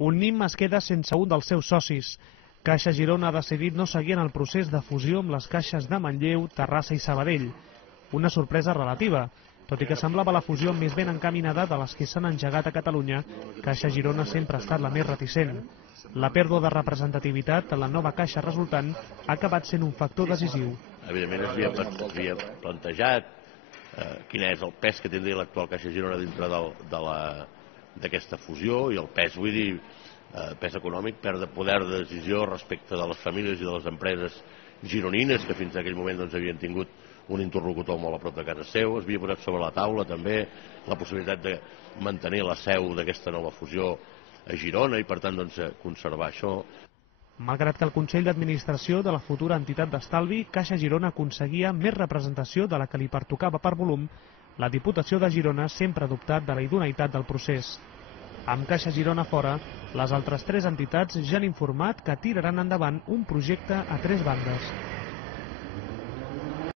Unnim es queda sense un dels seus socis. Caixa Girona ha decidit no seguir en el procés de fusió amb les caixes de Manlleu, Terrassa i Sabadell. Una sorpresa relativa. Tot i que semblava la fusió més ben encaminada de les que s'han engegat a Catalunya, Caixa Girona sempre ha estat la més reticent. La pèrdua de representativitat en la nova caixa resultant ha acabat sent un factor decisiu. Evidentment es havia plantejat quin és el pes que tindria l'actual Caixa Girona dintre d'aquesta fusió, i el pes, vull dir, pes econòmic, perd de poder de decisió respecte de les famílies i de les empreses gironines que fins a aquell moment havien tingut un interlocutor molt a prop de casa seu. Es havia posat sobre la taula també la possibilitat de mantenir la seu d'aquesta nova fusió a Girona i per tant conservar això. Malgrat que el Consell d'Administració de la futura entitat d'estalvi, Caixa Girona aconseguia més representació de la que li pertocava per volum, la Diputació de Girona sempre ha dubtat de la idoneïtat del procés. Amb Caixa Girona fora, les altres 3 entitats ja han informat que tiraran endavant un projecte a 3 bandes.